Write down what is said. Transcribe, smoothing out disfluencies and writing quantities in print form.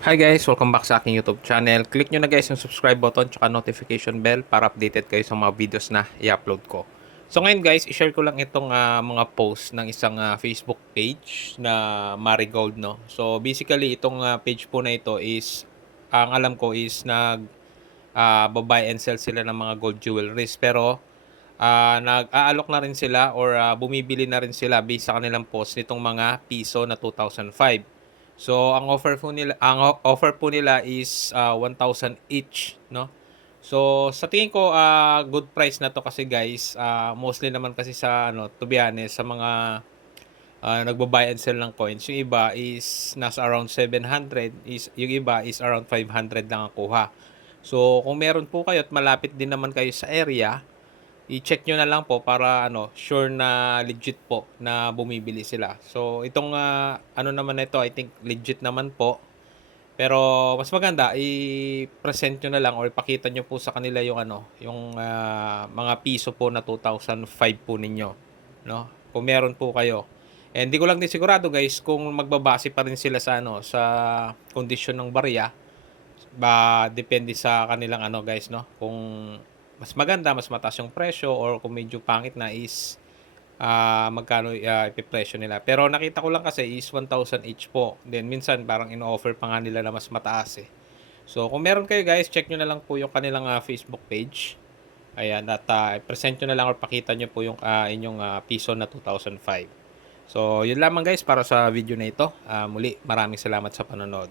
Hi guys! Welcome back sa aking YouTube channel. Click nyo na guys yung subscribe button tsaka notification bell para updated kayo sa mga videos na i-upload ko. So ngayon guys, i-share ko lang itong mga post ng isang Facebook page na Marigold, no. So basically itong page po na ito is, ang alam ko is buy and sell sila ng mga gold jewelries, pero nag-aalok na rin sila or bumibili na rin sila based sa kanilang post nitong mga piso na 2005. So ang offer po nila is 1,000 each, no. So sa tingin ko good price na to kasi guys, mostly naman kasi sa ano, to be honest, sa mga nagba-buy and sell ng coins, yung iba is nasa around 700, is yung iba is around 500 lang ang kuha. So kung meron po kayo at malapit din naman kayo sa area, i-check nyo na lang po para ano, sure na legit po na bumibili sila. So itong ano naman na ito, I think legit naman po. Pero mas maganda i-present nyo na lang or ipakita nyo po sa kanila yung ano, yung mga piso po na 2005 po ninyo, no? Kung meron po kayo. And hindi ko lang din sigurado guys kung magbabase pa rin sila sa ano, sa kondisyon ng barya. Depende sa kanilang ano guys, no? Kung mas maganda, mas mataas yung presyo, or kung medyo pangit na is magkano ipipresyo nila. Pero nakita ko lang kasi is 1,000 each po. Then minsan parang ino-offer pa nga nila na mas mataas eh. So kung meron kayo guys, check nyo na lang po yung kanilang Facebook page. Ayan, at present nyo na lang or pakita nyo po yung inyong piso na 2005. So yun lamang guys para sa video na ito. Muli, maraming salamat sa panonood.